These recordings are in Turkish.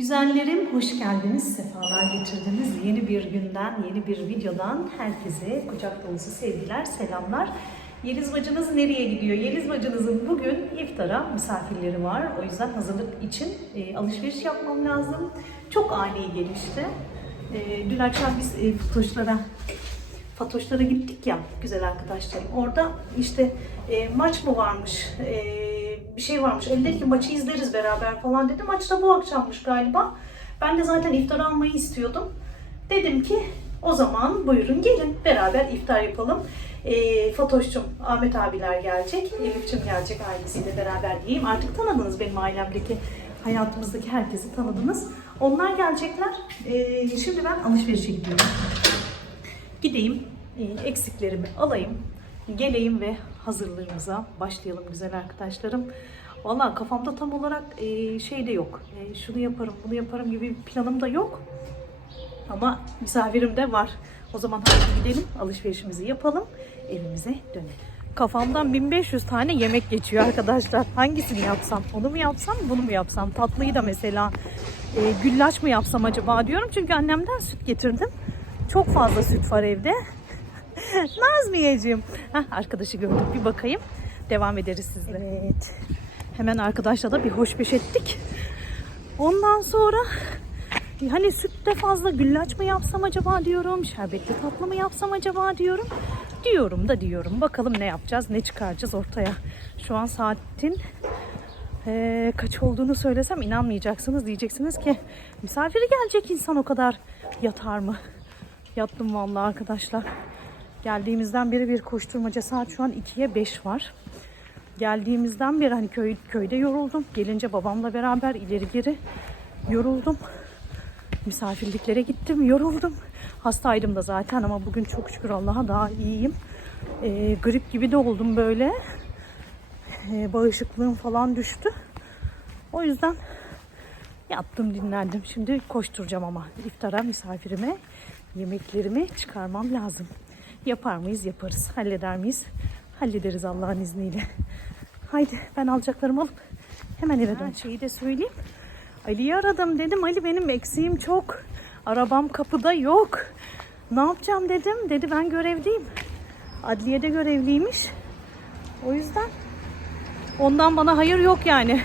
Güzellerim, hoş geldiniz, sefalar getirdiniz. Yeni bir günden, yeni bir videodan herkese kucak dolusu sevgiler, selamlar. Yeliz bacınız nereye gidiyor? Yeliz bacınızın bugün iftara misafirleri var. O yüzden hazırlık için alışveriş yapmam lazım. Çok ani gelişti. Dün akşam biz Fatoşlara gittik ya güzel arkadaşlarım. Orada işte maç mı varmış, bir şey varmış. Öyle dedi ki maçı izleriz beraber falan dedi. Maç da bu akşammış galiba. Ben de zaten iftar almayı istiyordum. Dedim ki o zaman buyurun gelin beraber iftar yapalım. Fatoş'cum, Ahmet abiler gelecek, Elif'cim gelecek, ailesiyle beraber diyeyim. Artık tanıdınız benim ailemdeki, hayatımızdaki herkesi tanıdınız. Onlar gelecekler. Şimdi ben alışverişe gidiyorum. Gideyim, eksiklerimi alayım, geleyim ve hazırlığımıza başlayalım güzel arkadaşlarım. Vallahi kafamda tam olarak şey de yok. Şunu yaparım, bunu yaparım gibi bir planım da yok. Ama misafirim de var. O zaman hadi gidelim, alışverişimizi yapalım, evimize dönelim. Kafamdan 1500 tane yemek geçiyor arkadaşlar. Hangisini yapsam? Onu mu yapsam, bunu mu yapsam? Tatlıyı da mesela güllaç mı yapsam acaba diyorum. Çünkü annemden süt getirdim. Çok fazla süt var evde. Nazmiyeciğim. Arkadaşı gördük, bir bakayım. Devam ederiz sizle. Evet. Hemen arkadaşla da bir hoşbeş ettik. Ondan sonra hani sütte fazla güllaç mı yapsam acaba diyorum. Şerbetli tatlı mı yapsam acaba diyorum. Diyorum. Bakalım ne yapacağız, ne çıkaracağız ortaya. Şu an saatin kaç olduğunu söylesem inanmayacaksınız. Diyeceksiniz ki misafiri gelecek, insan o kadar yatar mı? Yattım vallahi arkadaşlar. Geldiğimizden beri bir koşturmaca, saat şu an 2'ye 5 var. Geldiğimizden beri hani köyde yoruldum. Gelince babamla beraber ileri geri yoruldum. Misafirliklere gittim, yoruldum. Hastaydım da zaten ama bugün çok şükür Allah'a daha iyiyim. Grip gibi de oldum böyle. Bağışıklığım falan düştü. O yüzden yattım, dinlendim. Şimdi koşturacağım ama iftara misafirime yemeklerimi çıkarmam lazım. Yapar mıyız? Yaparız. Halleder miyiz? Hallederiz Allah'ın izniyle. Haydi ben alacaklarımı alıp hemen eve döneceğim. Şeyi de söyleyeyim. Ali'yi aradım, dedim Ali benim eksiğim çok. Arabam kapıda yok. Ne yapacağım dedim. Dedi ben görevdeyim. Adliyede görevliymiş. O yüzden ondan bana hayır yok yani.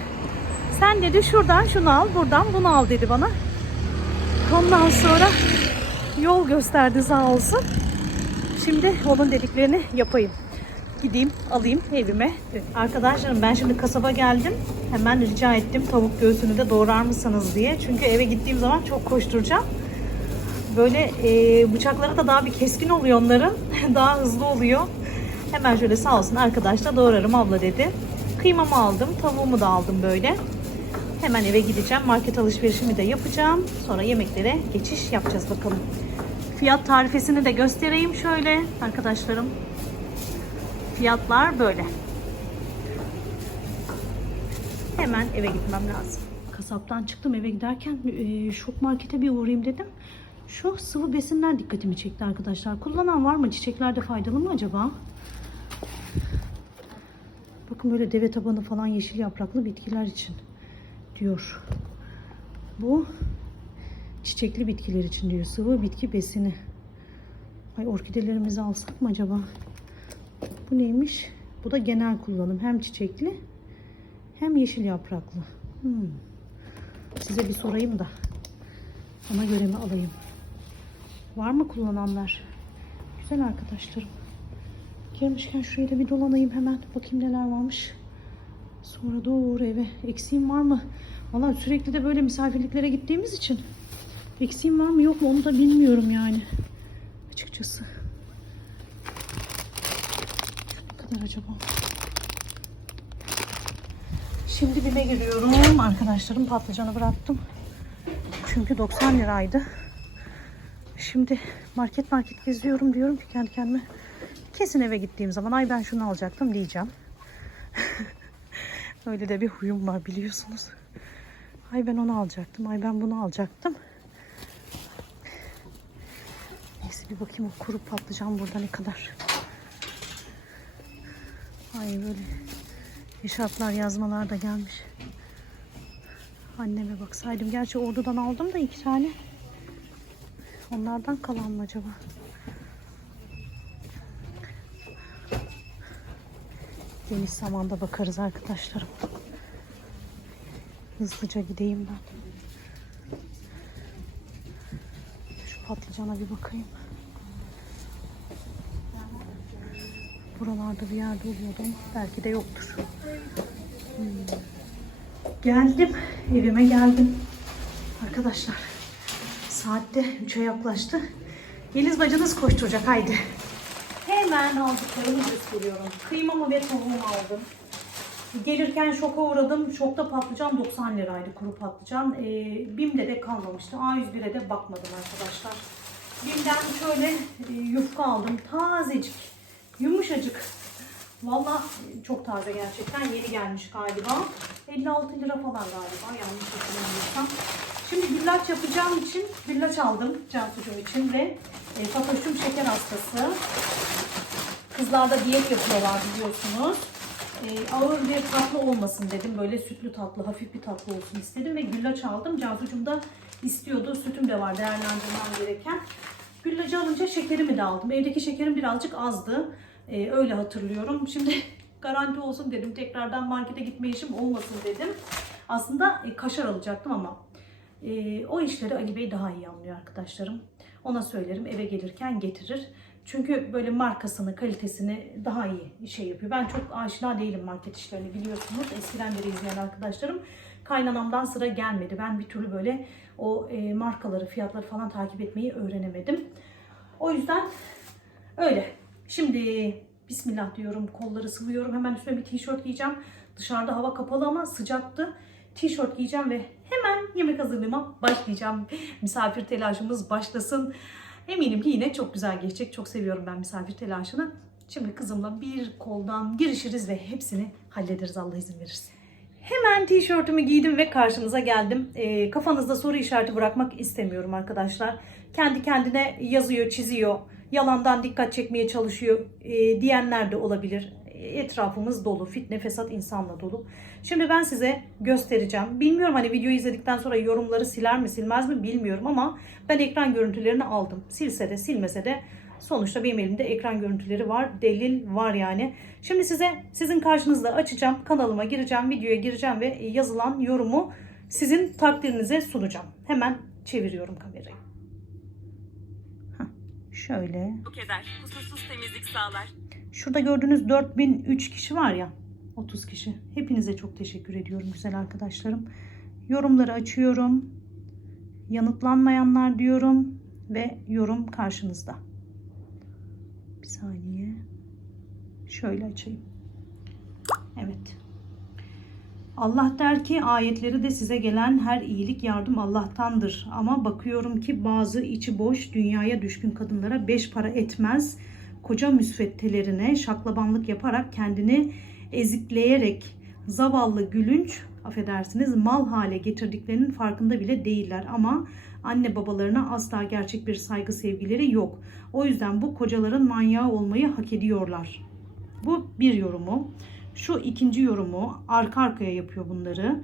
Sen dedi şuradan şunu al, buradan bunu al dedi bana. Ondan sonra yol gösterdi sağ olsun. Şimdi onun dediklerini yapayım. Gideyim alayım evime. Arkadaşlarım ben şimdi kasaba geldim. Hemen rica ettim tavuk göğsünü de doğrar mısınız diye. Çünkü eve gittiğim zaman çok koşturacağım. Böyle bıçakları da daha bir keskin oluyor onların. Daha hızlı oluyor. Hemen şöyle sağ olsun arkadaşlar doğrarım abla dedi. Kıymamı aldım, tavuğumu da aldım böyle. Hemen eve gideceğim. Market alışverişimi de yapacağım. Sonra yemeklere geçiş yapacağız bakalım. Fiyat tarifesini de göstereyim şöyle arkadaşlarım. Fiyatlar böyle. Hemen eve gitmem lazım. Kasaptan çıktım, eve giderken Şok Market'e bir uğrayayım dedim. Şu sıvı besinler dikkatimi çekti arkadaşlar. Kullanan var mı? Çiçeklerde faydalı mı acaba? Bakın böyle deve tabanı falan yeşil yapraklı bitkiler için diyor. Bu çiçekli bitkiler için diyor. Sıvı bitki besini. Ay orkidelerimizi alsak mı acaba? Bu neymiş? Bu da genel kullanım. Hem çiçekli hem yeşil yapraklı. Size bir sorayım da ona göre mi alayım? Var mı kullananlar? Güzel arkadaşlarım. Gelmişken şuraya da bir dolanayım hemen. Bakayım neler varmış. Sonra doğru eve. Eksiğim var mı? Vallahi sürekli de böyle misafirliklere gittiğimiz için eksiğim var mı yok mu onu da bilmiyorum yani. Açıkçası. Ne kadar acaba? Şimdi BİM'e giriyorum. Arkadaşlarım patlıcanı bıraktım. Çünkü 90 liraydı. Şimdi market geziyorum, diyorum ki kendi kendime kesin eve gittiğim zaman ay ben şunu alacaktım diyeceğim. Öyle de bir huyum var biliyorsunuz. Ay ben onu alacaktım. Ay ben bunu alacaktım. Neyse bir bakayım o kuru patlıcan burada ne kadar. Ay böyle eşarplar, yazmalar da gelmiş. Anneme baksaydım. Gerçi ordudan aldım da 2 tane. Onlardan kalan mı acaba? Geniş zamanda bakarız arkadaşlarım. Hızlıca gideyim ben. Şu patlıcana bir bakayım. Buralarda bir yerde oluyordum. Belki de yoktur. Geldim. Evime geldim. Arkadaşlar. Saatte 3'e yaklaştı. Yeliz bacınız koşturacak. Haydi. Hemen aldıklarımı gösteriyorum. Kıymamı ve tavuğumu aldım. Gelirken şoka uğradım. Şokta patlıcan 90 liraydı, kuru patlıcan. BİM'de de kalmamıştı. A101'e de bakmadım arkadaşlar. BİM'den şöyle yufka aldım. Tazecik. Yumuşacık. Valla çok taze gerçekten. Yeni gelmiş galiba. 56 lira falan galiba. Yanlış hatırlamıyorsam. Şimdi güllaç yapacağım için güllaç aldım Cansucuğum için ve Fatoş'um şeker hastası. Kızlar da diyet yapıyorlar biliyorsunuz. Ağır bir tatlı olmasın dedim. Böyle sütlü tatlı, hafif bir tatlı olsun istedim ve güllaç aldım. Cansucuğum da istiyordu. Sütüm de var değerlendirmem gereken. Güllacı alınca şekerimi de aldım. Evdeki şekerim birazcık azdı. Öyle hatırlıyorum. Şimdi garanti olsun dedim. Tekrardan markete gitme işim olmasın dedim. Aslında kaşar alacaktım ama o işleri Ali Bey daha iyi anlıyor arkadaşlarım. Ona söylerim, eve gelirken getirir. Çünkü böyle markasını, kalitesini daha iyi şey yapıyor. Ben çok aşina değilim market işlerini biliyorsunuz. Eskiden beri izleyen arkadaşlarım. Kaynanamdan sıra gelmedi. Ben bir türlü böyle o markaları, fiyatları falan takip etmeyi öğrenemedim. O yüzden öyle. Şimdi bismillah diyorum, kolları sıvıyorum. Hemen üstüme bir tişört giyeceğim. Dışarıda hava kapalı ama sıcaktı. Tişört giyeceğim ve hemen yemek hazırlığıma başlayacağım. Misafir telaşımız başlasın. Eminim ki yine çok güzel geçecek. Çok seviyorum ben misafir telaşını. Şimdi kızımla bir koldan girişiriz ve hepsini hallederiz Allah izin verirse. Hemen tişörtümü giydim ve karşınıza geldim. Kafanızda soru işareti bırakmak istemiyorum arkadaşlar. Kendi kendine yazıyor, çiziyor. Yalandan dikkat çekmeye çalışıyor diyenler de olabilir. Etrafımız dolu, fitne fesat insanla dolu. Şimdi ben size göstereceğim. Bilmiyorum hani videoyu izledikten sonra yorumları siler mi silmez mi bilmiyorum ama ben ekran görüntülerini aldım. Silse de silmese de sonuçta benim elimde ekran görüntüleri var, delil var yani. Şimdi sizin karşınızda açacağım, kanalıma gireceğim, videoya gireceğim ve yazılan yorumu sizin takdirinize sunacağım. Hemen çeviriyorum kamerayı. Şöyle. Yok eder. Kusursuz temizlik sağlar. Şurada gördüğünüz 4003 kişi var ya, 30 kişi. Hepinize çok teşekkür ediyorum güzel arkadaşlarım. Yorumları açıyorum. Yanıtlanmayanlar diyorum ve yorum karşınızda. Bir saniye. Şöyle açayım. Evet. Allah der ki ayetleri de size gelen her iyilik yardım Allah'tandır. Ama bakıyorum ki bazı içi boş dünyaya düşkün kadınlara 5 para etmez. Koca müsveddelerine şaklabanlık yaparak kendini ezikleyerek zavallı gülünç affedersiniz mal hale getirdiklerinin farkında bile değiller. Ama anne babalarına asla gerçek bir saygı sevgileri yok. O yüzden bu kocaların manyağı olmayı hak ediyorlar. Bu bir yorumu. Şu ikinci yorumu arka arkaya yapıyor bunları.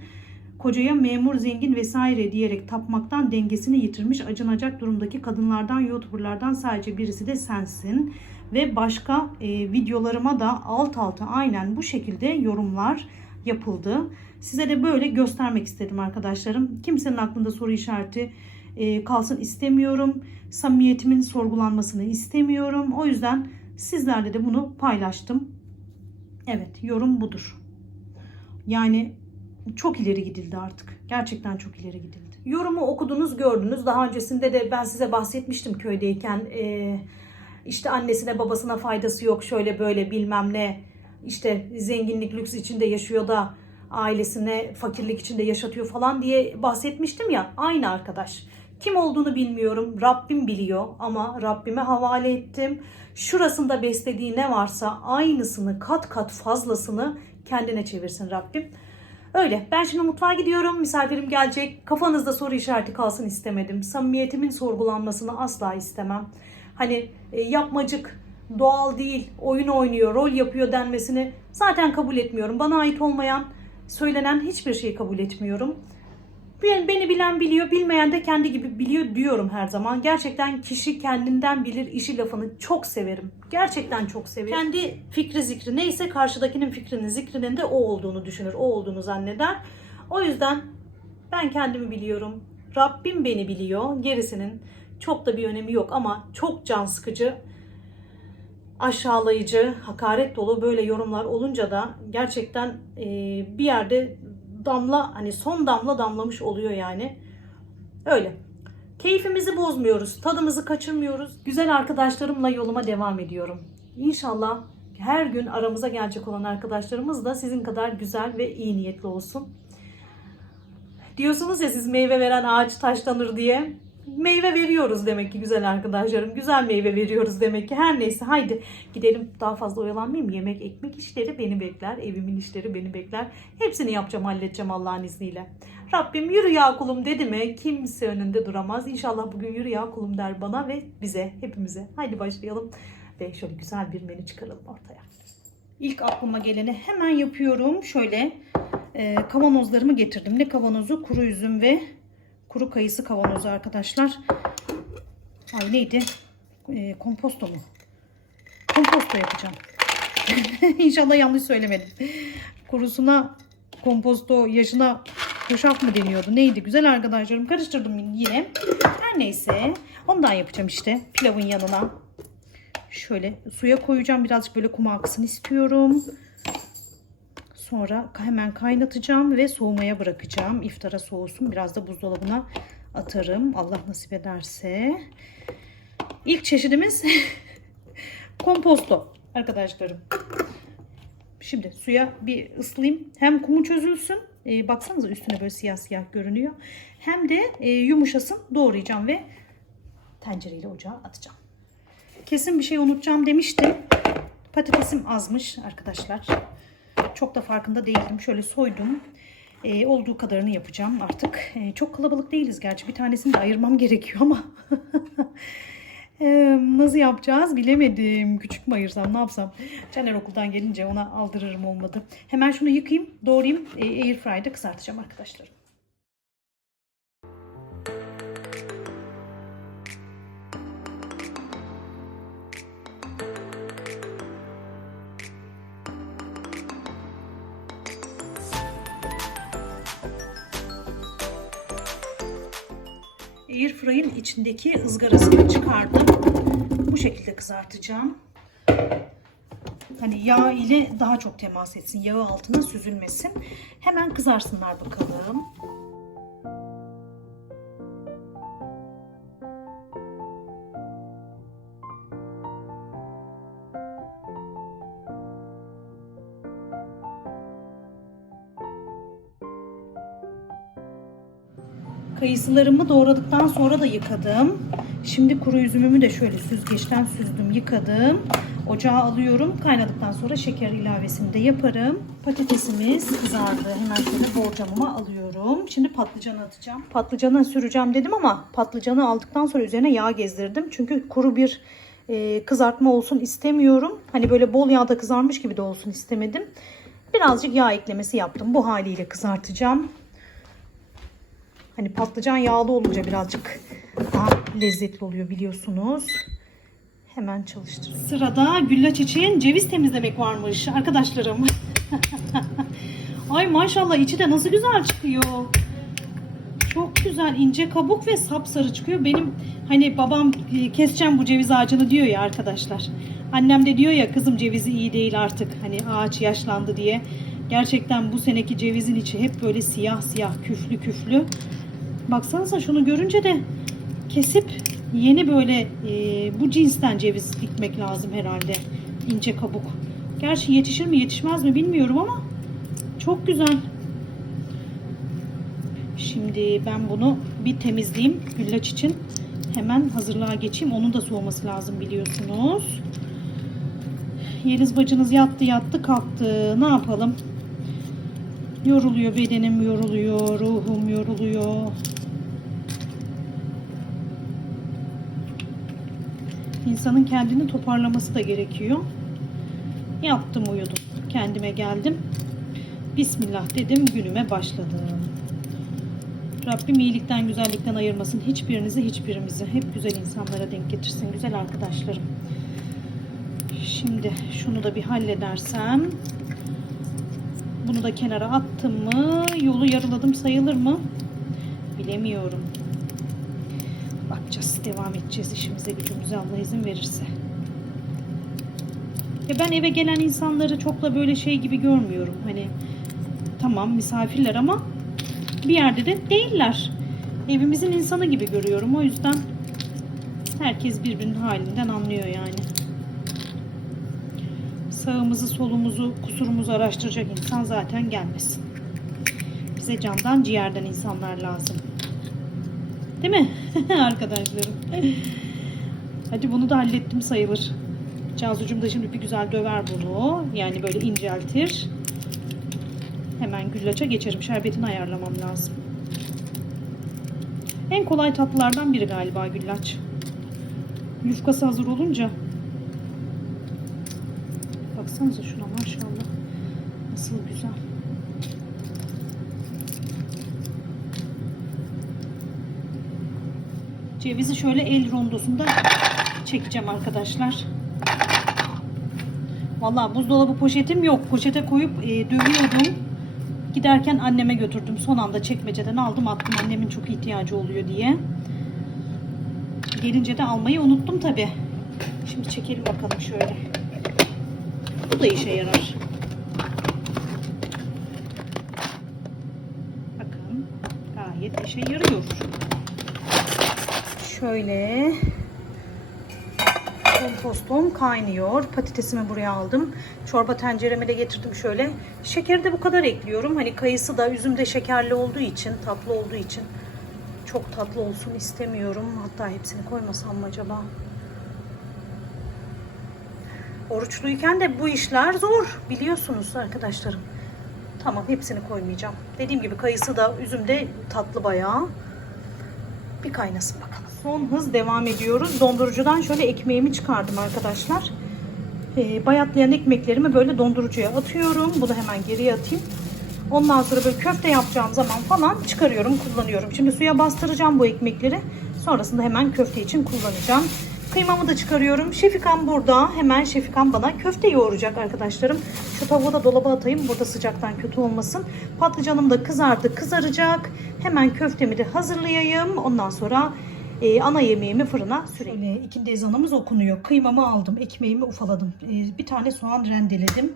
Kocaya memur, zengin vesaire diyerek tapmaktan dengesini yitirmiş acınacak durumdaki kadınlardan, YouTuber'lardan sadece birisi de sensin. Ve başka videolarıma da alt alta aynen bu şekilde yorumlar yapıldı. Size de böyle göstermek istedim arkadaşlarım. Kimsenin aklında soru işareti kalsın istemiyorum. Samimiyetimin sorgulanmasını istemiyorum. O yüzden sizlerle de bunu paylaştım. Evet, yorum budur. Yani çok ileri gidildi artık. Gerçekten çok ileri gidildi. Yorumu okudunuz, gördünüz. Daha öncesinde de ben size bahsetmiştim köydeyken. İşte annesine babasına faydası yok, şöyle böyle bilmem ne. İşte zenginlik lüks içinde yaşıyor da ailesine fakirlik içinde yaşatıyor falan diye bahsetmiştim ya. Aynı arkadaş. Kim olduğunu bilmiyorum. Rabbim biliyor ama Rabbime havale ettim. Şurasında beslediği ne varsa aynısını kat kat fazlasını kendine çevirsin Rabbim. Öyle. Ben şimdi mutfağa gidiyorum. Misafirim gelecek. Kafanızda soru işareti kalsın istemedim. Samimiyetimin sorgulanmasını asla istemem. Hani yapmacık, doğal değil, oyun oynuyor, rol yapıyor denmesini zaten kabul etmiyorum. Bana ait olmayan, söylenen hiçbir şeyi kabul etmiyorum. Beni bilen biliyor, bilmeyen de kendi gibi biliyor diyorum her zaman. Gerçekten kişi kendinden bilir işi lafını çok severim. Gerçekten çok severim. Kendi fikri zikri neyse karşıdakinin fikrinin zikrinin de o olduğunu düşünür, o olduğunu zanneder. O yüzden ben kendimi biliyorum. Rabbim beni biliyor. Gerisinin çok da bir önemi yok ama çok can sıkıcı, aşağılayıcı, hakaret dolu böyle yorumlar olunca da gerçekten bir yerde damla, hani son damla damlamış oluyor yani. Öyle. Keyfimizi bozmuyoruz, tadımızı kaçırmıyoruz. Güzel arkadaşlarımla yoluma devam ediyorum. İnşallah her gün aramıza gelecek olan arkadaşlarımız da sizin kadar güzel ve iyi niyetli olsun. Diyorsunuz ya siz meyve veren ağaç taşlanır diye. Meyve veriyoruz demek ki güzel arkadaşlarım. Güzel meyve veriyoruz demek ki. Her neyse haydi gidelim, daha fazla oyalanmayayım. Yemek ekmek işleri beni bekler. Evimin işleri beni bekler. Hepsini yapacağım, halledeceğim Allah'ın izniyle. Rabbim yürü ya kulum dedi mi kimse önünde duramaz. İnşallah bugün yürü ya kulum der bana ve bize, hepimize. Haydi başlayalım ve şöyle güzel bir menü çıkaralım ortaya. İlk aklıma geleni hemen yapıyorum. Şöyle kavanozlarımı getirdim. Ne kavanozu? Kuru üzüm ve kuru kayısı kavanozu arkadaşlar. Ay neydi? Komposto mu? Komposto yapacağım. İnşallah yanlış söylemedim. Kurusuna komposto, yaşına hoşaf mı deniyordu? Neydi? Güzel arkadaşlarım. Karıştırdım yine. Her neyse. Ondan yapacağım işte. Pilavın yanına. Şöyle suya koyacağım. Birazcık böyle kuma aksın istiyorum. Sonra hemen kaynatacağım ve soğumaya bırakacağım. İftara soğusun. Biraz da buzdolabına atarım. Allah nasip ederse. İlk çeşidimiz komposto arkadaşlarım. Şimdi suya bir ıslayayım. Hem kumu çözülsün. Baksanıza üstüne böyle siyah siyah görünüyor. Hem de yumuşasın. Doğrayacağım ve tencereyle ocağa atacağım. Kesin bir şey unutacağım demiştim. Patatesim azmış arkadaşlar. Çok da farkında değildim. Şöyle soydum. Olduğu kadarını yapacağım artık. Çok kalabalık değiliz gerçi. Bir tanesini de ayırmam gerekiyor ama nasıl yapacağız bilemedim. Küçük mü ayırsam, ne yapsam? Caner okuldan gelince ona aldırırım, olmadı. Hemen şunu yıkayayım, doğrayayım. Airfryer'da kızartacağım arkadaşlar. Airfryer'ın içindeki ızgarasını çıkardım. Bu şekilde kızartacağım. Hani yağ ile daha çok temas etsin. Yağı altına süzülmesin. Hemen kızarsınlar bakalım. Kayısılarımı doğradıktan sonra da yıkadım. Şimdi kuru üzümümü de şöyle süzgeçten süzdüm, yıkadım. Ocağa alıyorum. Kaynadıktan sonra şeker ilavesini de yaparım. Patatesimiz kızardı. Hemen şöyle borcamıma alıyorum. Şimdi patlıcanı atacağım. Patlıcanı süreceğim dedim ama patlıcanı aldıktan sonra üzerine yağ gezdirdim. Çünkü kuru bir kızartma olsun istemiyorum. Hani böyle bol yağda kızarmış gibi de olsun istemedim. Birazcık yağ eklemesi yaptım. Bu haliyle kızartacağım. Hani patlıcan yağlı olunca birazcık daha lezzetli oluyor biliyorsunuz. Hemen çalıştır. Sırada güllaç için ceviz temizlemek varmış arkadaşlarım. Ay maşallah içi de nasıl güzel çıkıyor. Çok güzel, ince kabuk ve sapsarı çıkıyor. Benim hani babam keseceğim bu ceviz ağacını diyor ya arkadaşlar. Annem de diyor ya kızım cevizi iyi değil artık. Hani ağaç yaşlandı diye. Gerçekten bu seneki cevizin içi hep böyle siyah siyah, küflü küflü. Baksanıza şunu görünce de kesip yeni böyle bu cinsten ceviz dikmek lazım herhalde. İnce kabuk. Gerçi yetişir mi yetişmez mi bilmiyorum ama çok güzel. Şimdi ben bunu bir temizleyeyim güllaç için. Hemen hazırlığa geçeyim. Onun da soğuması lazım biliyorsunuz. Yeliz bacınız yattı kalktı. Ne yapalım? Yoruluyor bedenim, yoruluyor ruhum, yoruluyor. İnsanın kendini toparlaması da gerekiyor. Yattım, uyudum. Kendime geldim. Bismillah dedim, günüme başladım. Rabbim iyilikten, güzellikten ayırmasın. Hiçbirinizi, hiçbirimizi. Hep güzel insanlara denk getirsin. Güzel arkadaşlarım. Şimdi şunu da bir halledersem. Bunu da kenara attım mı? Yolu yarıladım sayılır mı? Bilemiyorum. Bakacağız. Devam edeceğiz işimize, gücümüze, Allah izin verirse. Ya ben eve gelen insanları çok da böyle şey gibi görmüyorum. Hani tamam misafirler ama bir yerde de değiller. Evimizin insanı gibi görüyorum. O yüzden herkes birbirinin halinden anlıyor yani. Sağımızı, solumuzu, kusurumuzu araştıracak insan zaten gelmesin. Bize candan, ciğerden insanlar lazım. Değil mi arkadaşlarım? Hadi bunu da hallettim sayılır. Cansucuğum da şimdi bir güzel döver bunu. Yani böyle inceltir. Hemen güllaça geçerim. Şerbetini ayarlamam lazım. En kolay tatlılardan biri galiba güllaç. Yufkası hazır olunca. Baksanıza şuna maşallah. Nasıl güzel. Cevizi şöyle el rondosunda çekeceğim arkadaşlar. Vallahi buzdolabı poşetim yok. Poşete koyup dövüyordum. Giderken anneme götürdüm. Son anda çekmeceden aldım attım. Annemin çok ihtiyacı oluyor diye. Gelince de almayı unuttum tabi. Şimdi çekelim bakalım şöyle. Bu da işe yarar. Bakın gayet işe yarıyor. Şöyle kompostum kaynıyor. Patatesimi buraya aldım. Çorba tencereme de getirdim şöyle. Şekeri de bu kadar ekliyorum. Hani kayısı da üzüm de şekerli olduğu için, tatlı olduğu için çok tatlı olsun istemiyorum. Hatta hepsini koymasam mı acaba? Oruçluyken de bu işler zor. Biliyorsunuz arkadaşlarım. Tamam, hepsini koymayacağım. Dediğim gibi kayısı da üzüm de tatlı bayağı. Bir kaynasın bakalım. Son hız devam ediyoruz. Dondurucudan şöyle ekmeğimi çıkardım arkadaşlar. Bayatlayan ekmeklerimi böyle dondurucuya atıyorum. Bunu hemen geriye atayım. Ondan sonra böyle köfte yapacağım zaman falan çıkarıyorum, kullanıyorum. Şimdi suya bastıracağım bu ekmekleri. Sonrasında hemen köfte için kullanacağım. Kıymamı da çıkarıyorum. Şefikam burada. Hemen Şefikam bana köfte yoğuracak arkadaşlarım. Şu tavuğu da dolaba atayım. Burada sıcaktan kötü olmasın. Patlıcanım da kızardı, kızaracak. Hemen köftemi de hazırlayayım. Ondan sonra ana yemeğimi fırına süreyim. İkindi ezanımız okunuyor. Kıymamı aldım. Ekmeğimi ufaladım. Bir tane soğan rendeledim.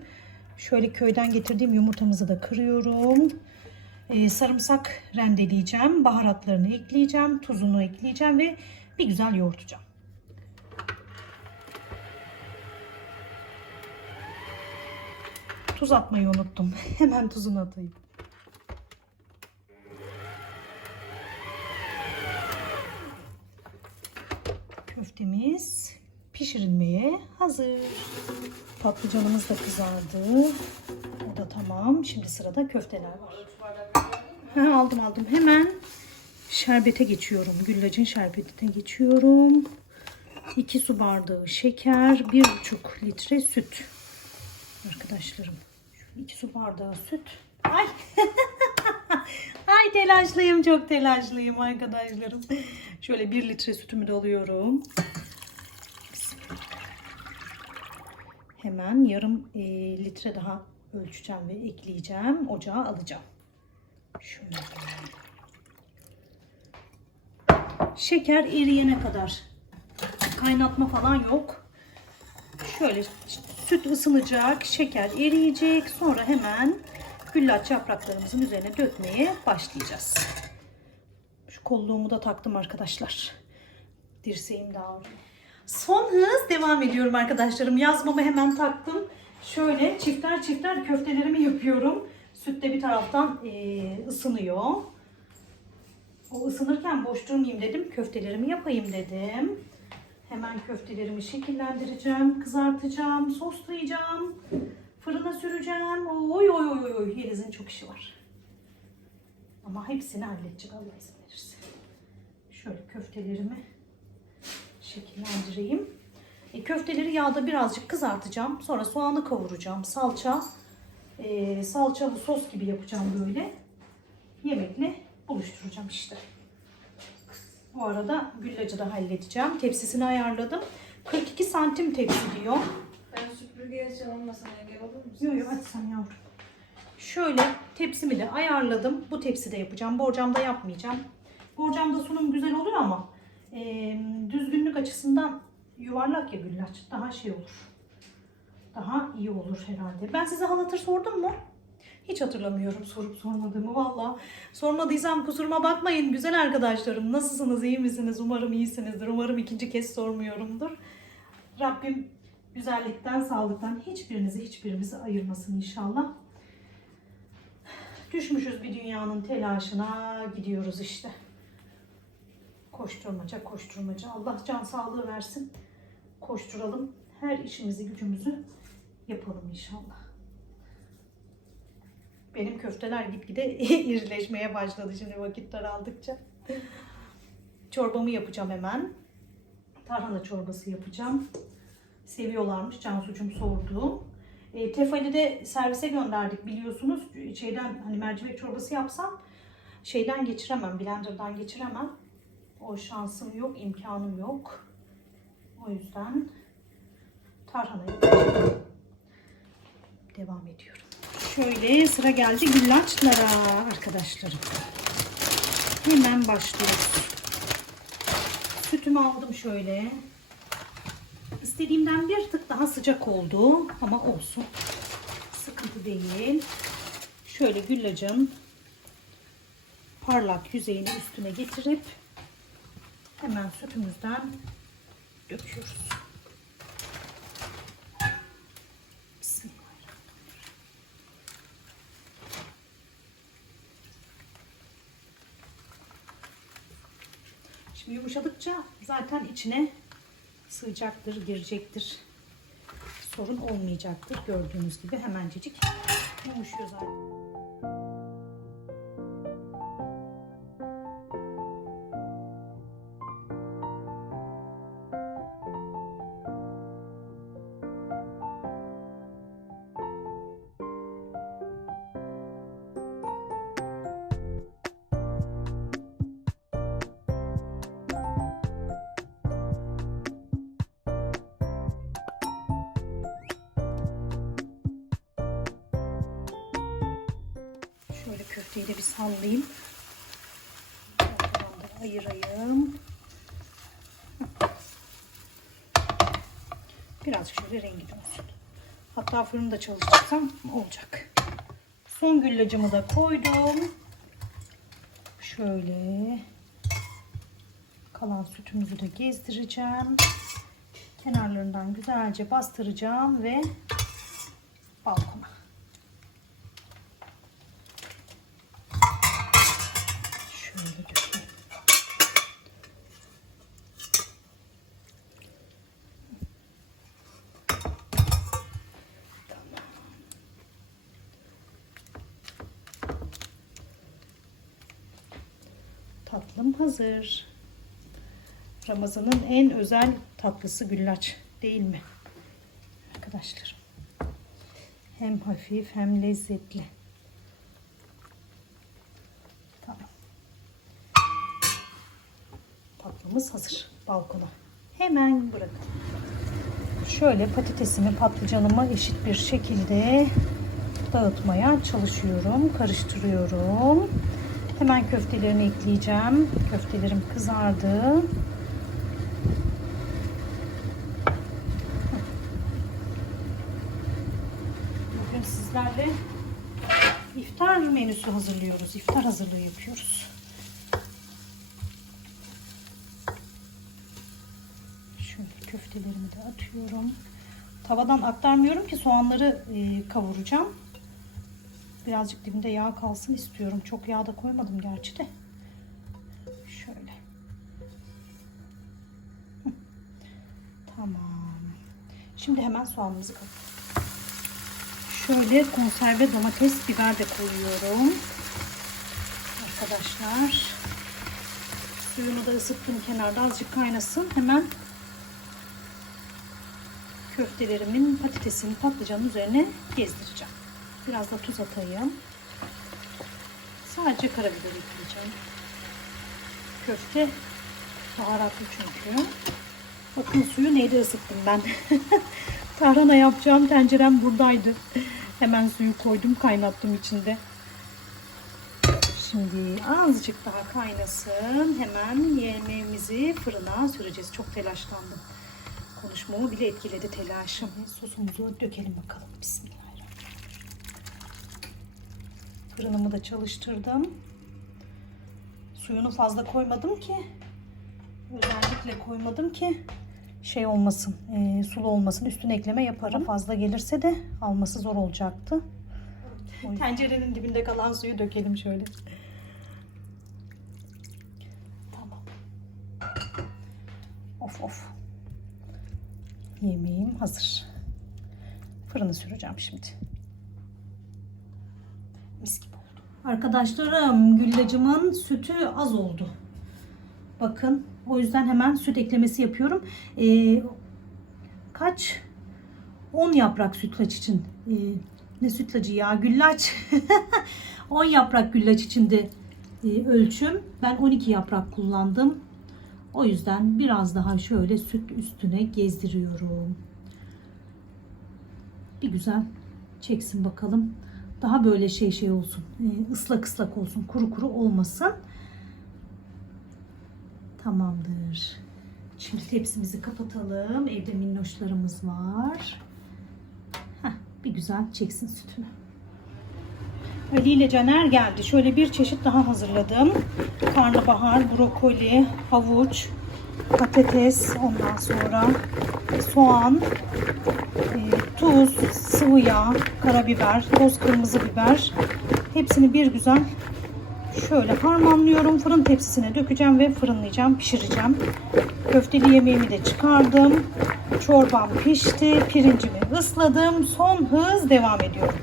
Şöyle köyden getirdiğim yumurtamızı da kırıyorum. Sarımsak rendeleyeceğim. Baharatlarını ekleyeceğim. Tuzunu ekleyeceğim ve bir güzel yoğurtacağım. Tuz atmayı unuttum. Hemen tuzunu atayım. Köftemiz pişirilmeye hazır. Patlıcanımız da kızardı. O da tamam. Şimdi sırada köfteler var. Aldım. Hemen şerbete geçiyorum. Güllacın şerbetine geçiyorum. 2 su bardağı şeker, 1,5 litre süt. Arkadaşlarım, 2 su bardağı süt. Ay. Ay telaşlıyım, çok telaşlıyım arkadaşlarım. Şöyle 1 litre sütümü de alıyorum. Hemen yarım litre daha ölçeceğim ve ekleyeceğim. Ocağa alacağım. Şöyle. Şeker eriyene kadar. Kaynatma falan yok. Şöyle süt ısınacak, şeker eriyecek. Sonra hemen güllaç yapraklarımızın üzerine dökmeye başlayacağız. Şu kolluğumu da taktım arkadaşlar. Dirseğim de ağrıyor. Son hız devam ediyorum arkadaşlarım. Yazmamı hemen taktım. Şöyle çifter köftelerimi yapıyorum. Süt de bir taraftan ısınıyor. O ısınırken boş durmayayım dedim. Köftelerimi yapayım dedim. Hemen köftelerimi şekillendireceğim, kızartacağım, soslayacağım, fırına süreceğim. Oy. Yeliz'in çok işi var. Ama hepsini halledecek Allah izin verirse. Şöyle köftelerimi şekillendireyim. Köfteleri yağda birazcık kızartacağım. Sonra soğanı kavuracağım. Salçalı sos gibi yapacağım böyle. Yemekle buluşturacağım işte. Bu arada güllacı da halledeceğim. Tepsisini ayarladım. 42 santim tepsi diyor. Ben süpürgeye çalınmasına engel olur musun? Yok yok, hadi sen yavrum. Şöyle tepsimi de ayarladım. Bu tepside yapacağım. Borcamda yapmayacağım. Borcamda sunum güzel olur ama düzgünlük açısından yuvarlak ya güllaç. Daha şey olur. Daha iyi olur herhalde. Ben size hal hatır sordum mu? Hiç hatırlamıyorum sorup sormadığımı valla. Sormadıysam kusuruma bakmayın güzel arkadaşlarım. Nasılsınız, iyi misiniz? Umarım iyisinizdir. Umarım ikinci kez sormuyorumdur. Rabbim güzellikten, sağlıktan hiçbirimizi ayırmasın inşallah. Düşmüşüz bir dünyanın telaşına, gidiyoruz işte. Koşturmaca koşturmaca. Allah can sağlığı versin. Koşturalım. Her işimizi gücümüzü yapalım inşallah. Benim köfteler gitgide irileşmeye başladı şimdi vakit daraldıkça. Çorbamı yapacağım hemen. Tarhana çorbası yapacağım. Seviyorlarmış, Cansu'cum sordu. Tefali de servise gönderdik biliyorsunuz. Hani mercimek çorbası yapsam geçiremem, blenderdan geçiremem. O şansım yok, imkanım yok. O yüzden tarhana yapacağım. Devam ediyorum. Şöyle sıra geldi güllaçlara arkadaşlarım. Hemen başlıyoruz. Sütümü aldım şöyle. İstediğimden bir tık daha sıcak oldu ama olsun. Sıkıntı değil. Şöyle güllacın parlak yüzeyini üstüne getirip hemen sütümüzden döküyoruz. Şimdi yumuşadıkça zaten içine sığacaktır, girecektir. Sorun olmayacaktır. Gördüğünüz gibi hemencecik yumuşuyor zaten. Şöyle köfteyi de bir sallayayım. Ortadan da ayırayım. Birazcık şöyle rengi dönsün. Hatta fırında çalıştırsam olacak. Son güllacımı da koydum. Şöyle kalan sütümüzü de gezdireceğim. Kenarlarından güzelce bastıracağım ve balkona. Şöyle dökeyim. Tatlım hazır. Ramazan'ın en özel tatlısı güllaç değil mi arkadaşlarım? Hem hafif hem lezzetli. Tamam. Tatlımız hazır. Balkona hemen bırakın. Şöyle patatesimi, patlıcanımı eşit bir şekilde dağıtmaya çalışıyorum. Karıştırıyorum. Hemen köftelerini ekleyeceğim. Köftelerim kızardı. Bugün sizlerle iftar menüsü hazırlıyoruz. İftar hazırlığı yapıyoruz. Şöyle köftelerimi de atıyorum. Tavadan aktarmıyorum ki soğanları kavuracağım. Birazcık dibinde yağ kalsın istiyorum. Çok yağ da koymadım gerçi de. Şöyle. Tamam. Şimdi hemen soğanımızı kavuruyoruz. Şöyle konserve domates, biber de koyuyorum. Arkadaşlar. Suyunu da ısıttım kenarda. Azıcık kaynasın. Hemen köftelerimin, patatesin, patlıcanın üzerine gezdireceğim. Biraz da tuz atayım. Sadece karabiber ekleyeceğim. Köfte baharatlı çünkü. Bakın suyu neyde ısıttım ben. Tarhana yapacağım tencerem buradaydı. Hemen suyu koydum, kaynattım içinde. Şimdi azıcık daha kaynasın. Hemen yemeğimizi fırına süreceğiz. Çok telaşlandım. Konuşmamı bile etkiledi telaşım. Sosumuzu dökelim bakalım. Bismillahirrahmanirrahim. Fırınımı da çalıştırdım. Suyunu fazla koymadım ki. Özellikle koymadım ki şey olmasın, sulu olmasın. Üstüne ekleme yaparım. Fazla gelirse de alması zor olacaktı. Tencerenin dibinde kalan suyu dökelim şöyle. Tamam. Of of. Yemeğim hazır. Fırını süreceğim şimdi. Mis gibi oldu. Arkadaşlarım, güllacımın sütü az oldu. Bakın, o yüzden hemen süt eklemesi yapıyorum. Kaç? 10 yaprak sütlaç için. Ne sütlacı ya? Güllaç. 10 yaprak güllaç için de ölçüm. Ben 12 yaprak kullandım. O yüzden biraz daha şöyle süt üstüne gezdiriyorum. Bir güzel çeksin bakalım. Daha böyle şey olsun. Islak ıslak olsun. Kuru kuru olmasın. Tamamdır. Şimdi tepsimizi kapatalım. Evde minnoşlarımız var. Bir güzel çeksin sütünü. Ali ile Caner geldi. Şöyle bir çeşit daha hazırladım. Karnabahar, brokoli, havuç, patates, ondan sonra soğan, tuz, sıvı yağ, karabiber, toz kırmızı biber. Hepsini bir güzel şöyle harmanlıyorum. Fırın tepsisine dökeceğim ve fırınlayacağım, pişireceğim. Köfteli yemeğimi de çıkardım. Çorbam pişti. Pirincimi ısladım. Son hız devam ediyorum.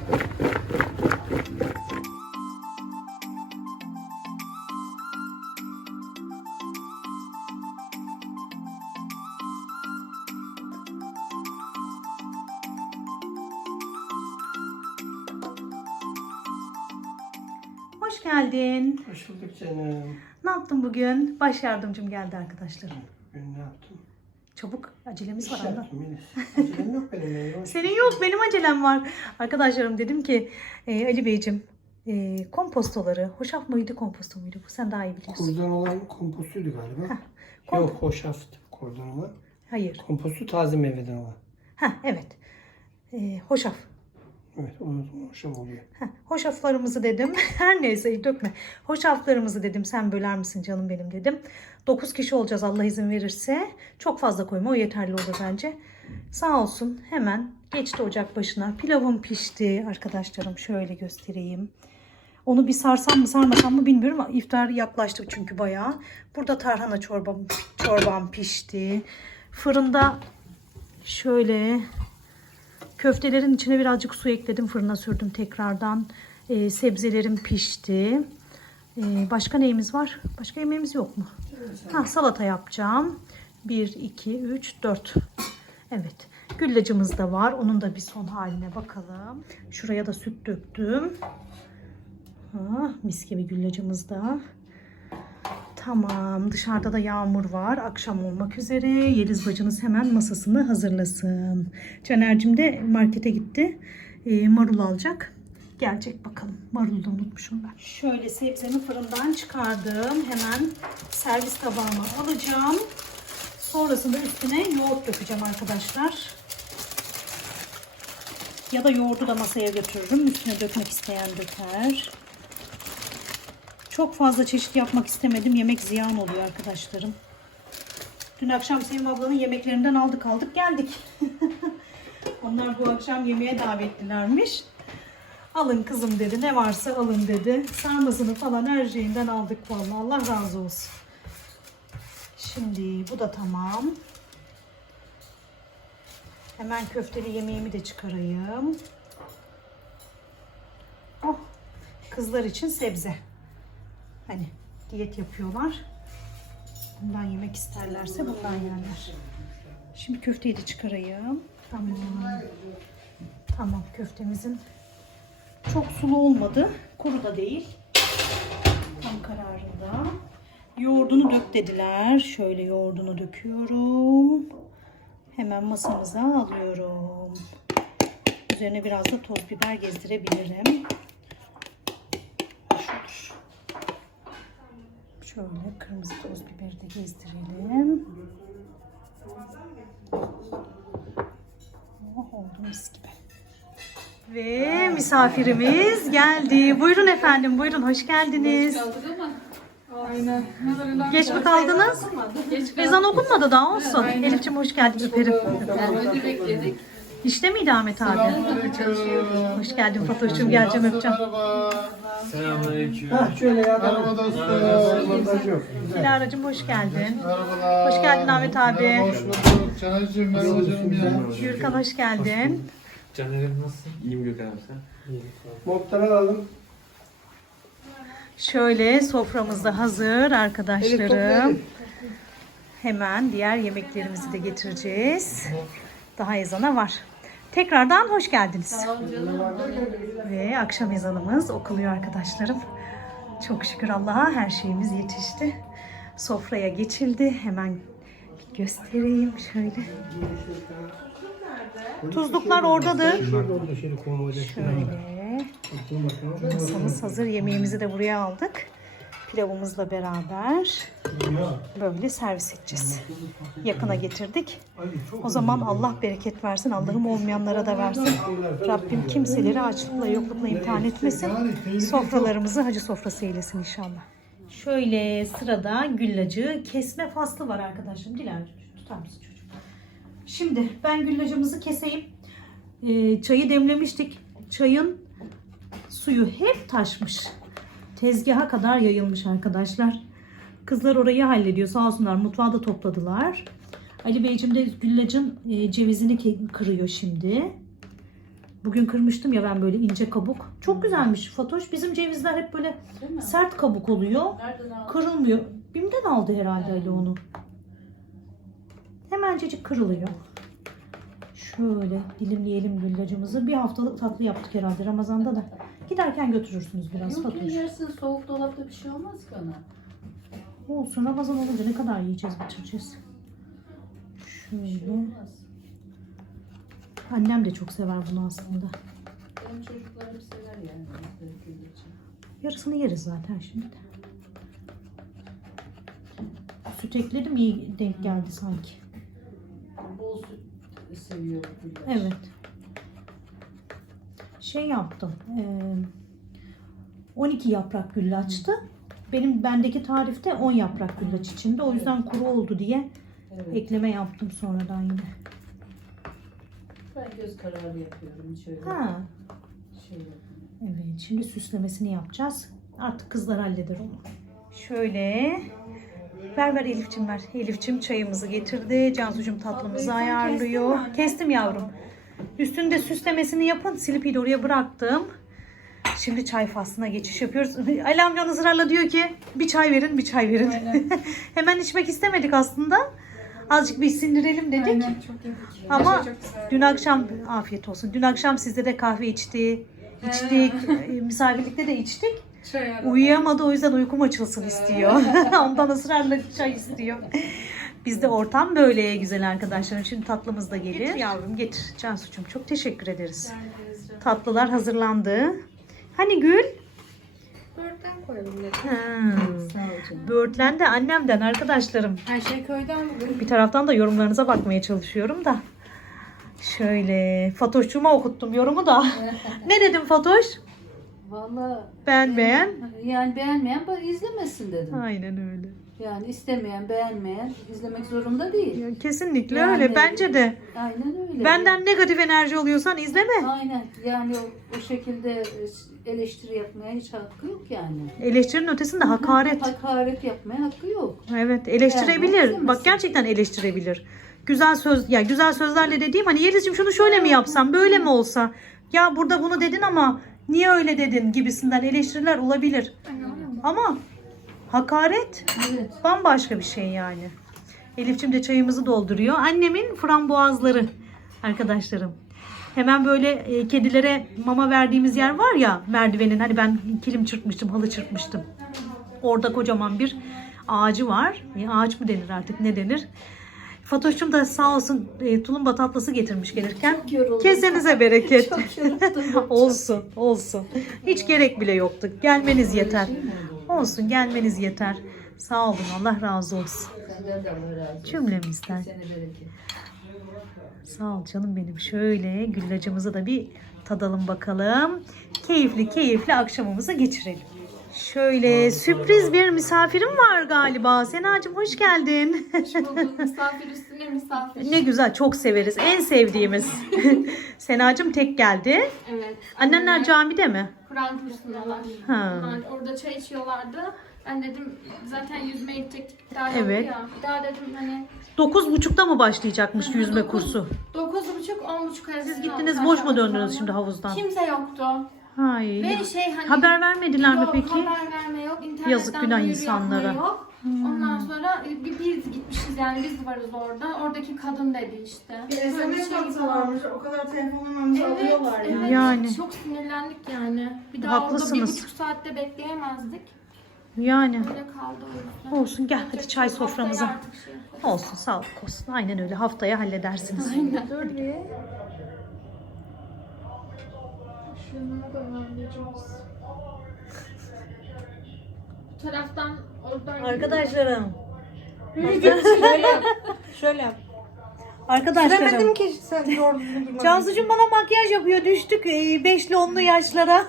Hoş geldin. Hoş bulduk canım. Ne yaptın bugün? Baş yardımcım geldi arkadaşlarım. Ben ne yaptım? Çabuk, acelemiz var. İş Anlat. yaptım Melis. Acelem yok benim. Ya. Senin yok, benim acelem var. Arkadaşlarım dedim ki Ali Beyciğim kompostoları, hoşaf mıydı komposto muydu? Bu sen daha iyi biliyorsun. Kordon olan kompostuydu galiba. Heh, Yok hoşaftı kordon olan. Hayır. Kompostu taze meyveden olan. Evet. Hoşaf. Evet o hoşaf oluyor. Hoşaflarımızı dedim. Her neyse dökme. Hoşaflarımızı dedim sen böler misin canım benim dedim. 9 kişi olacağız Allah izin verirse. Çok fazla koyma, o yeterli olur bence. Sağ olsun hemen geçti ocak başına. Pilavım pişti arkadaşlarım, şöyle göstereyim. Onu bir sarsam mı sarmasam mı bilmiyorum ama iftar yaklaştı çünkü bayağı. Burada tarhana çorbam pişti. Fırında şöyle köftelerin içine birazcık su ekledim. Fırına sürdüm tekrardan. Sebzelerim pişti. Başka neyimiz var? Başka yemeğimiz yok mu? Salata yapacağım. 1, 2, 3, 4. Evet. Güllacımız da var. Onun da bir son haline bakalım. Şuraya da süt döktüm. Mis gibi güllacımız da. Tamam. Dışarıda da yağmur var. Akşam olmak üzere. Yeliz bacınız hemen masasını hazırlasın. Caner'cim de markete gitti. Marul alacak. Gelecek bakalım. Marulu da unutmuşum ben. Şöyle sebzemi fırından çıkardım. Hemen servis tabağıma alacağım. Sonrasında üstüne yoğurt dökeceğim arkadaşlar. Ya da yoğurdu da masaya götürürüm. Üstüne dökmek isteyen döker. Çok fazla çeşit yapmak istemedim. Yemek ziyan oluyor arkadaşlarım. Dün akşam Sevim ablanın yemeklerinden aldık geldik. Onlar bu akşam yemeğe davetlilermiş. Alın kızım dedi. Ne varsa alın dedi. Sarmasını falan her şeyinden aldık vallahi. Allah razı olsun. Şimdi bu da tamam. Hemen köfteli yemeğimi de çıkarayım. Oh, kızlar için sebze. Hani diyet yapıyorlar. Bundan yemek isterlerse bundan yerler. Şimdi köfteyi de çıkarayım. Tamam. Tamam, köftemizin çok sulu olmadı. Kuru da değil. da. Yoğurdunu dök dediler. Şöyle yoğurdunu döküyorum. Hemen masamıza alıyorum. Üzerine biraz da toz biber gezdirebilirim. Şöyle kırmızı toz biberi de gezdirelim. Oh, oldu mis gibi. Ve misafirimiz geldi. Buyurun efendim, buyurun. Hoş geldiniz. Aynen. Geç mi kaldınız? Ezan okunmadı daha olsun. Elif'ciğim hoş geldin. Öperim. Hadi bekledik. İşte miydi Ahmet abi? Hoş geldin Fatoş'cum. Geleceğim öpeceğim. Selamünaleyküm. Hah şöyle yardım. Merhaba dostum. Montaj yok. Dilara'cığım hoş geldin. Merhabalar. Hoş geldin Ahmet abi. Hoş bulduk. Caner'cim merhaba canım ya. Gürkan hoş geldin. Caner'im nasılsın? İyiyim Gökhan abi sen? Montları alalım. Şöyle soframız da hazır arkadaşlarım. Hemen diğer yemeklerimizi de getireceğiz. Daha ezana var. Tekrardan hoş geldiniz. Ve akşam ezanımız okunuyor arkadaşlarım. Çok şükür Allah'a her şeyimiz yetişti. Sofraya geçildi. Hemen bir göstereyim şöyle. Tuzluklar oradadır. Şöyle. Masamız hazır. Yemeğimizi de buraya aldık. Pilavımızla beraber böyle servis edeceğiz. Yakına getirdik. O zaman Allah bereket versin. Allah'ım olmayanlara da versin. Rabbim kimseleri açlıkla yoklukla imtihan etmesin. Sofralarımızı hacı sofrası eylesin inşallah. Şöyle sırada güllacı kesme faslı var arkadaşım. Dilara'cığım tutar mısın çocuğum? Şimdi ben güllacımızı keseyim. Çayı demlemiştik. Çayın suyu hep taşmış. Tezgaha kadar yayılmış arkadaşlar. Kızlar orayı hallediyor. Sağ olsunlar mutfağı da topladılar. Ali Beyciğim de güllacın cevizini kırıyor şimdi. Bugün kırmıştım ya ben böyle ince kabuk. Çok güzelmiş Fatoş. Bizim cevizler hep böyle sert kabuk oluyor. Kırılmıyor. Bim'den aldı herhalde Ali onu. Hemencecik kırılıyor. Şöyle dilimleyelim güllacımızı. Bir haftalık tatlı yaptık herhalde Ramazan'da da. Giderken götürürsünüz biraz Yok Fatoş. yersin, soğuk dolapta bir şey olmaz ki ona. Olsun Ramazan olunca ne kadar yiyeceğiz bitireceğiz. Şöyle. Annem de çok sever bunu aslında. Benim çocuklarım sever yani. Yarısını yeriz zaten şimdi de. Süt ekledim iyi denk geldi sanki. Bol süt seviyor güllaç. Evet. Şey yaptım. 12 yaprak güllaçtı. Bendeki tarifte 10 yaprak güllaç içinde. O yüzden kuru oldu diye Evet. ekleme yaptım sonradan yine. Ben göz kararı yapıyorum. Hiç öyle Ha. şey yapmıyorum. Evet, şimdi süslemesini yapacağız. Artık kızlar halleder onu. Şöyle. Ver Elif'cim ver. Elif'cim çayımızı getirdi. Cansu'cum tatlımızı ayarlıyor. Kestim yavrum. Üstünde süslemesini yapın. Silipi'yi de oraya bıraktım. Şimdi çay faslına geçiş yapıyoruz. Ali amcan ısrarla diyor ki bir çay verin, bir çay verin. Hemen içmek istemedik aslında. Azıcık bir sindirelim dedik. Aynen, çok yedik. Ama Çok güzel. dün akşam afiyet olsun. Dün akşam sizde de kahve içtik. Misafirlikte de içtik. Çay arada. Uyuyamadı o yüzden uykum açılsın istiyor. Ondan ısrarla çay istiyor. Bizde ortam böyle güzel arkadaşlarım. Şimdi tatlımız da gelir. Getir yavrum getir. Cansu'cum çok teşekkür ederiz. Tatlılar hazırlandı. Hani Gül? Böğürtlen koyalım dedim. Ha. Sağ ol canım. Böğürtlen de annemden arkadaşlarım. Her şey köyden bugün. Bir taraftan da yorumlarınıza bakmaya çalışıyorum da. Şöyle Fatoş'cuma okuttum yorumu da. Ne dedim Fatoş? Valla Beğen. yani beğenmeyen izlemesin dedim. Aynen öyle. Yani istemeyen, beğenmeyen izlemek zorunda değil. Ya kesinlikle Yani- öyle bence de. Aynen öyle. Benden negatif enerji alıyorsan izleme. Aynen. Yani o şekilde eleştiri yapmaya hiç hakkı yok yani. Eleştirinin ötesinde hakaret. Hakaret yapmaya hakkı yok. Evet, eleştirebilir. Bak gerçekten eleştirebilir. Güzel söz ya güzel sözlerle dediğim hani Yeliz'cim şunu şöyle mi yapsam, böyle mi olsa? Ya burada bunu dedin ama niye öyle dedin gibisinden eleştiriler olabilir. Ama hakaret Evet. bambaşka bir şey yani. Elif'cim de çayımızı dolduruyor. Annemin frambuazları arkadaşlarım. Hemen böyle kedilere mama verdiğimiz yer var ya merdivenin hani ben kilim çırpmıştım, halı çırpmıştım. Orada kocaman bir ağacı var. Ağaç mı denir artık, ne denir? Fatoş'cum da sağ olsun tulumba tatlısı getirmiş gelirken. Çok yoruldum. Kesenize bereket. Çok yoruldum. Olsun, olsun. Hiç gerek bile yoktu. Gelmeniz yeter. Olsun, gelmeniz yeter. Sağ olun, Allah razı olsun. Senden de Allah razı olsun. Cümlemizden. Seni bereket. Sağ ol canım benim. Şöyle güllacımızı da bir tadalım bakalım. Keyifli keyifli akşamımızı geçirelim. Şöyle sürpriz bir misafirim var galiba. Senacığım hoş geldin. Bulduk. Misafir üstüne misafir. Ne güzel, çok severiz. En sevdiğimiz. Senacığım tek geldi. Evet. Annenler camide mi? Kur'an kursundalar. Ha. Onlar orada çay içiyorlardı. Ben dedim zaten yüzmeye gidecektik. Bir daha Evet. ya. Bir daha dedim hani 9.30'da mı başlayacakmış yüzme kursu? 9.30-10.30 arası. Siz gittiniz, boş mu döndünüz şimdi havuzdan? Kimse yoktu. Hayır. Ve hani Haber vermediler mi yok, peki? haber verme yok. İnternetten Yazık, günah duyuru insanlara. yapma Yok. Ondan sonra biz gitmişiz yani biz varız orada. Oradaki kadın dedi işte. Böyle bir şey atsalarmış, o kadar telefon numaramızı alıyorlar ya. Evet, Yani. çok sinirlendik yani. Bir daha Haklısınız. orada 1,5 saatte bekleyemezdik. Yani. Öyle kaldı o yüzden. Olsun, gel hadi çay Haftaya soframıza. artık şey yaparız. Olsun, sağlık olsun. Aynen öyle, haftaya halledersiniz. Şunu da vereceğiz. Bu taraftan oradan Arkadaşlarım. Şöyle yap. Arkadaşlarım. Süremedim ki sen doğru düzgün durmadın. Cansucuğum bana makyaj yapıyor. Düştük 5'li 10'lu yaşlara.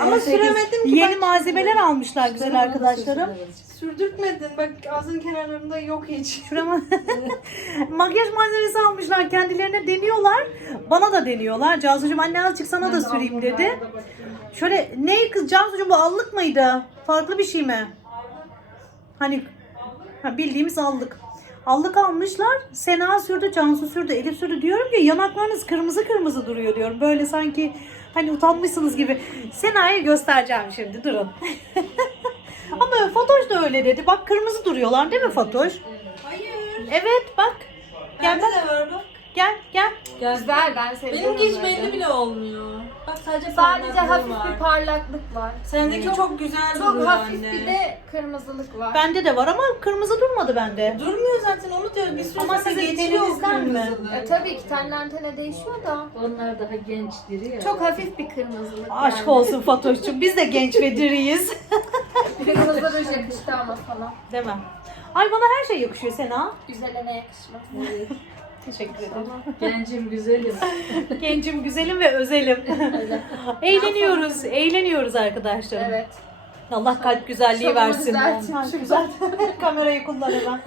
Ama süremedim ki. Yeni malzemeler almışlar güzel arkadaşlarım. Sürdürtmedin. Bak ağzın kenarlarında yok hiç. Şurama makyaj malzemesi almışlar, kendilerine deniyorlar. Bana da deniyorlar. Cansucuğum anne azıcık sana da süreyim dedi. Şöyle ne kız Cansucuğum, bu allık mıydı? Farklı bir şey mi? Hani bildiğimiz allık. Allık almışlar. Sena sürdü, Cansu sürdü, Elif sürdü. Diyorum ki yanaklarınız kırmızı kırmızı duruyor diyorum. Böyle sanki hani utanmışsınız gibi. Sena'ya göstereceğim şimdi, durun. Ama Fatoş da öyle dedi. Bak kırmızı duruyorlar değil mi Fatoş? Hayır. Evet bak. Gel Bende bak. de var bak. Gel gel. güzel ben seviyorum. Benimki hiç böyle. belli bile olmuyor. Bak sadece Sadece parlaklığı hafif var. bir parlaklık var. Sendeki çok güzel Çok duruyor hafif anne. bir de kırmızılık var. Bende de var ama kırmızı durmadı bende. Durmuyor zaten, onu diyoruz. Bir sürü Ama sonra sizin geçiyor teninizden mi? kırmızılığı. Tabii ki tenden tene değişiyor da. Onlar daha genç diri ya. Çok hafif bir kırmızılık Aşk yani. olsun Fatoş'cum. Biz de genç ve diriyiz. Kırmızı ruj yakıştı ama falan. Değil mi? Ay bana her şey yakışıyor Sena. Güzele ne yakışmaz. Teşekkür ederim. Gencim, güzelim. Gencim, güzelim ve özelim. Eğleniyoruz. Eğleniyoruz arkadaşlarım. Evet. Allah kalp güzelliği Şovumu versin. düzelteyim. Ha, güzel. Kamerayı kullan hemen.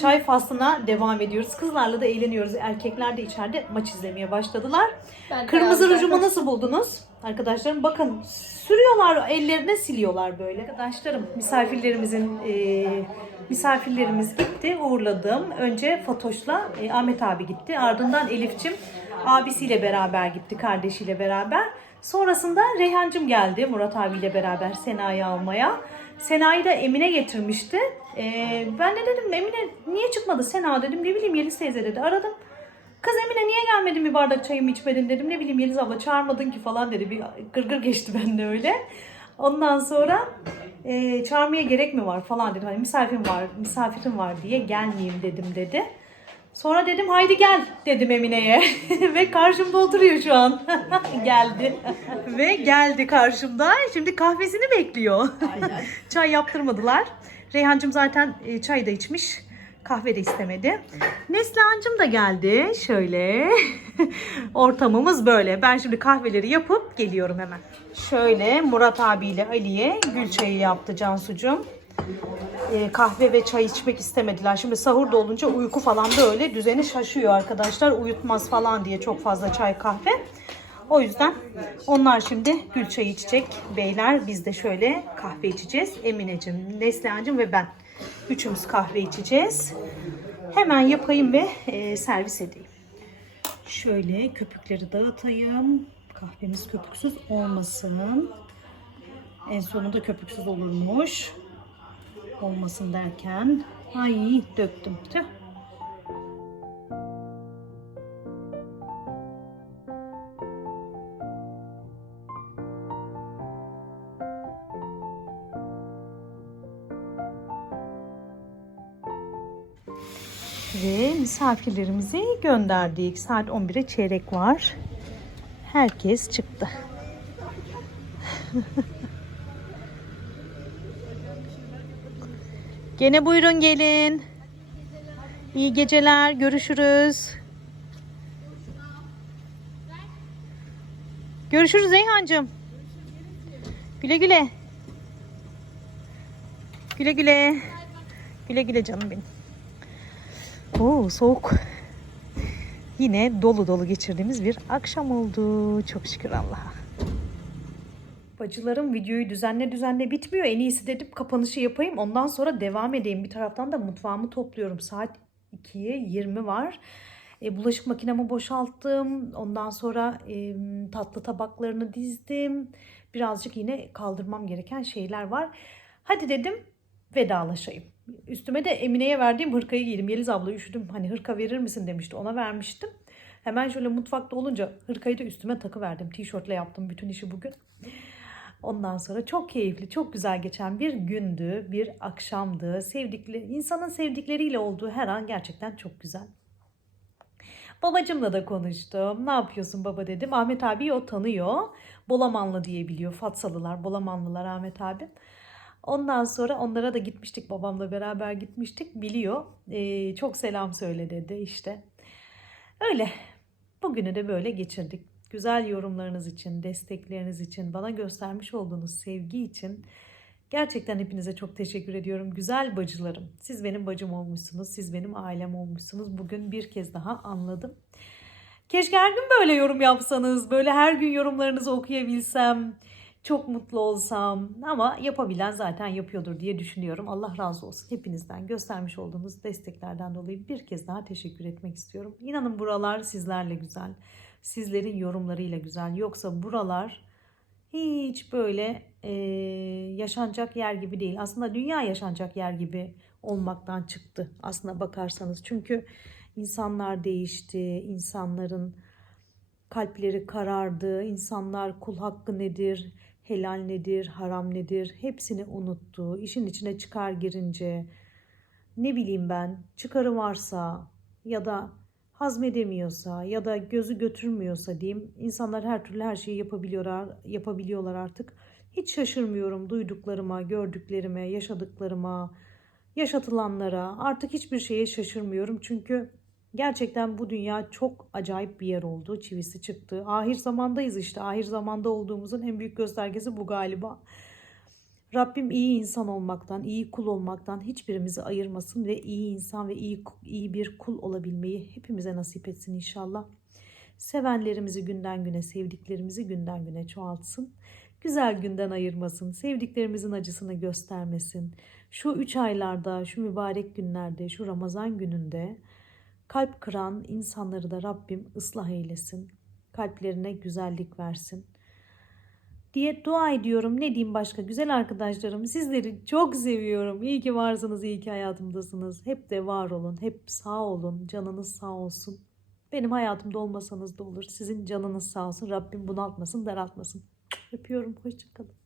Çay faslına devam ediyoruz. Kızlarla da eğleniyoruz. Erkekler de içeride maç izlemeye başladılar. Ben Kırmızı biraz rujumu daha- nasıl buldunuz? Arkadaşlarım bakın, sürüyorlar, ellerine siliyorlar böyle. Arkadaşlarım, misafirlerimiz gitti, uğurladım. Önce Fatoş'la Ahmet abi gitti. Ardından Elif'cim abisiyle beraber gitti, kardeşiyle beraber. Sonrasında Reyhancım geldi Murat abiyle beraber Sena'yı almaya. Sena'yı da Emine getirmişti. Ben de dedim Emine niye çıkmadı Sena, dedim ne bileyim Yeliz teyze dedi. Aradım. Kız Emine niye gelmedin, bir bardak çayımı içmedin dedim. Ne bileyim Yeliz abla çağırmadın ki falan dedi. Bir gırgır geçti bende öyle. Ondan sonra çağırmaya gerek mi var falan dedim. Hani misafirim var diye gelmeyeyim dedim dedi. Sonra dedim haydi gel dedim Emine'ye. Ve karşımda oturuyor şu an. Geldi. Ve geldi karşımda. Şimdi kahvesini bekliyor. Çay yaptırmadılar. Reyhancığım zaten çay da içmiş. Kahve de istemedi. Neslihan'cığım da geldi. Şöyle. Ortamımız böyle. Ben şimdi kahveleri yapıp geliyorum hemen. Şöyle Murat abiyle Ali'ye gül çayı yaptı Cansucuğum. Kahve ve çay içmek istemediler. Şimdi sahur da olunca uyku falan böyle düzeni şaşıyor arkadaşlar. Uyutmaz falan diye çok fazla çay kahve. O yüzden onlar şimdi gül çayı içecek. Beyler biz de şöyle kahve içeceğiz. Emineciğim, Neslihan'cığım ve ben. Üçümüz kahve içeceğiz. Hemen yapayım ve servis edeyim. Şöyle köpükleri dağıtayım. Kahvemiz köpüksüz olmasın. En sonunda köpüksüz olurmuş. Olmasın derken. Ay döktüm. Tüh. Ve misafirlerimizi gönderdik. Saat 11'e çeyrek var. Herkes çıktı. Gene buyurun gelin. İyi geceler. Görüşürüz. Görüşürüz Zeyhancığım. Güle güle. Güle güle. Güle güle canım benim. Oo, soğuk. Yine dolu dolu geçirdiğimiz bir akşam oldu. Çok şükür Allah'a. Bacılarım videoyu düzenle bitmiyor. En iyisi dedim kapanışı yapayım. Ondan sonra devam edeyim. Bir taraftan da mutfağımı topluyorum. Saat 2'ye 20 var. Bulaşık makinemi boşalttım. Ondan sonra tatlı tabaklarını dizdim. Birazcık yine kaldırmam gereken şeyler var. Hadi dedim vedalaşayım. Üstüme de Emine'ye verdiğim hırkayı giydim. Yeliz abla üşüdüm. Hani hırka verir misin demişti. Ona vermiştim. Hemen şöyle mutfakta olunca hırkayı da üstüme takıverdim. Tişörtle yaptım bütün işi bugün. Ondan sonra çok keyifli, çok güzel geçen bir gündü, bir akşamdı. İnsanın sevdikleriyle olduğu her an gerçekten çok güzel. Babacımla da konuştum. Ne yapıyorsun baba dedim. Ahmet abi o tanıyor. Bolamanlı diye biliyor. Fatsalılar, Bolamanlılar Ahmet abi. Ondan sonra onlara da gitmiştik. Babamla beraber gitmiştik. Biliyor. Çok selam söyle dedi işte. Öyle. Bugünü de böyle geçirdik. Güzel yorumlarınız için, destekleriniz için, bana göstermiş olduğunuz sevgi için gerçekten hepinize çok teşekkür ediyorum. Güzel bacılarım. Siz benim bacım olmuşsunuz. Siz benim ailem olmuşsunuz. Bugün bir kez daha anladım. Keşke her gün böyle yorum yapsanız. Böyle her gün yorumlarınızı okuyabilsem. Çok mutlu olsam. Ama yapabilen zaten yapıyordur diye düşünüyorum. Allah razı olsun hepinizden. Göstermiş olduğunuz desteklerden dolayı bir kez daha teşekkür etmek istiyorum. İnanın buralar sizlerle güzel. Sizlerin yorumlarıyla güzel. Yoksa buralar hiç böyle yaşanacak yer gibi değil. Aslında dünya yaşanacak yer gibi olmaktan çıktı aslına bakarsanız. Çünkü insanlar değişti. İnsanların kalpleri karardı. İnsanlar kul hakkı nedir, helal nedir, haram nedir hepsini unuttu. İşin içine çıkar girince ne bileyim ben çıkarı varsa ya da hazmedemiyorsa ya da gözü götürmüyorsa diyeyim insanlar her türlü her şeyi yapabiliyorlar artık. Hiç şaşırmıyorum duyduklarıma, gördüklerime, yaşadıklarıma, yaşatılanlara artık hiçbir şeye şaşırmıyorum. Çünkü gerçekten bu dünya çok acayip bir yer oldu. Çivisi çıktı. Ahir zamandayız işte. Ahir zamanda olduğumuzun en büyük göstergesi bu galiba. Rabbim iyi insan olmaktan, iyi kul olmaktan hiçbirimizi ayırmasın ve iyi insan ve iyi bir kul olabilmeyi hepimize nasip etsin inşallah. Sevenlerimizi günden güne, sevdiklerimizi günden güne çoğaltsın. Güzel günden ayırmasın, sevdiklerimizin acısını göstermesin. Şu 3 aylarda, şu mübarek günlerde, şu Ramazan gününde kalp kıran insanları da Rabbim ıslah eylesin. Kalplerine güzellik versin diye dua ediyorum. Ne diyeyim başka güzel arkadaşlarım. Sizleri çok seviyorum. İyi ki varsınız, iyi ki hayatımdasınız. Hep de var olun, hep sağ olun. Canınız sağ olsun. Benim hayatımda olmasanız da olur. Sizin canınız sağ olsun. Rabbim bunaltmasın, daraltmasın. Öpüyorum. Hoşça kalın.